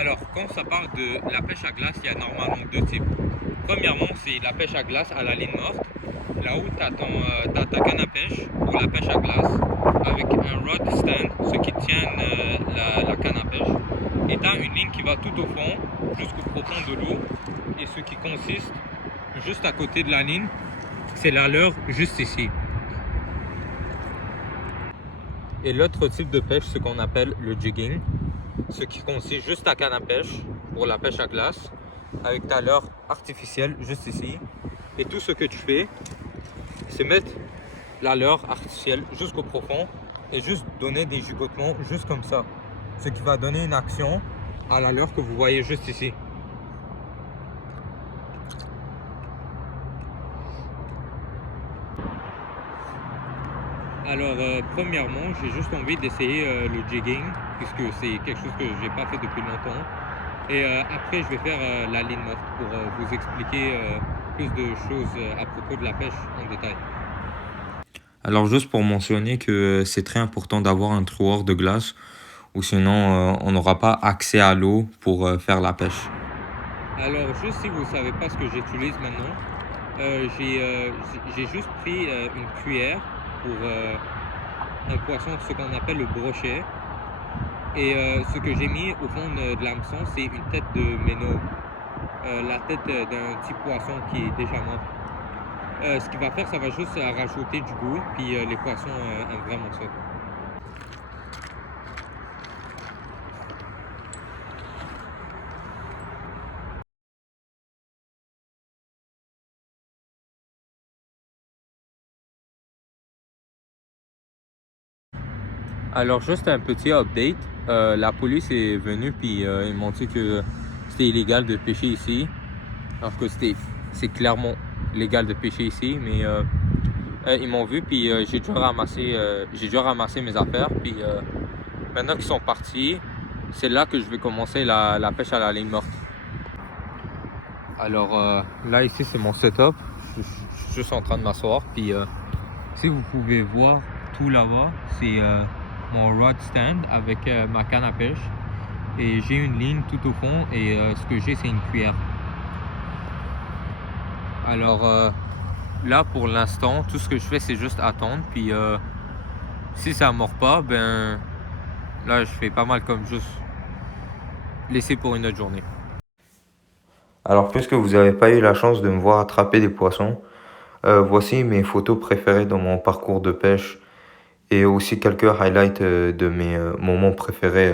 Alors, quand ça parle de la pêche à glace, il y a normalement deux types. Premièrement, c'est la pêche à glace à la ligne morte, là où tu as, ta canne à pêche pour la pêche à glace, avec un rod stand, ce qui tient la canne à pêche. Et tu as une ligne qui va tout au fond, jusqu'au profond de l'eau, et ce qui consiste juste à côté de la ligne, c'est la leurre juste ici. Et l'autre type de pêche, ce qu'on appelle le jigging, ce qui consiste juste à canne à pêche pour la pêche à glace, avec ta leurre artificielle juste ici. Et tout ce que tu fais, c'est mettre la leurre artificielle jusqu'au profond et juste donner des gigotements juste comme ça. Ce qui va donner une action à la leurre que vous voyez juste ici. Alors, premièrement, j'ai juste envie d'essayer le jigging, puisque c'est quelque chose que j'ai pas fait depuis longtemps. Et après, je vais faire la ligne morte pour vous expliquer plus de choses à propos de la pêche en détail. Alors, juste pour mentionner que c'est très important d'avoir un troueur de glace, ou sinon on n'aura pas accès à l'eau pour faire la pêche. Alors, juste si vous ne savez pas ce que j'utilise maintenant, j'ai juste pris une cuillère pour un poisson, ce qu'on appelle le brochet. Et ce que j'ai mis au fond de l'hameçon, c'est une tête de méno, la tête d'un petit poisson qui est déjà mort. Ce qu'il va faire, ça va juste rajouter du goût, puis les poissons aiment vraiment ça. Alors, juste un petit update. La police est venue, puis ils m'ont dit que c'était illégal de pêcher ici. Alors que c'est clairement légal de pêcher ici, mais ils m'ont vu, puis j'ai dû ramasser mes affaires. Puis maintenant qu'ils sont partis, c'est là que je vais commencer la pêche à la ligne morte. Alors là, ici, c'est mon setup. Je suis juste en train de m'asseoir. Puis si vous pouvez voir tout là-bas, c'est mon rod stand avec ma canne à pêche. Et j'ai une ligne tout au fond. Et ce que j'ai, c'est une cuillère. Alors là, pour l'instant, tout ce que je fais, c'est juste attendre. Puis si ça ne mord pas, ben là, je fais pas mal comme juste laisser pour une autre journée. Alors, puisque vous n'avez pas eu la chance de me voir attraper des poissons, voici mes photos préférées dans mon parcours de pêche et aussi quelques highlights de mes moments préférés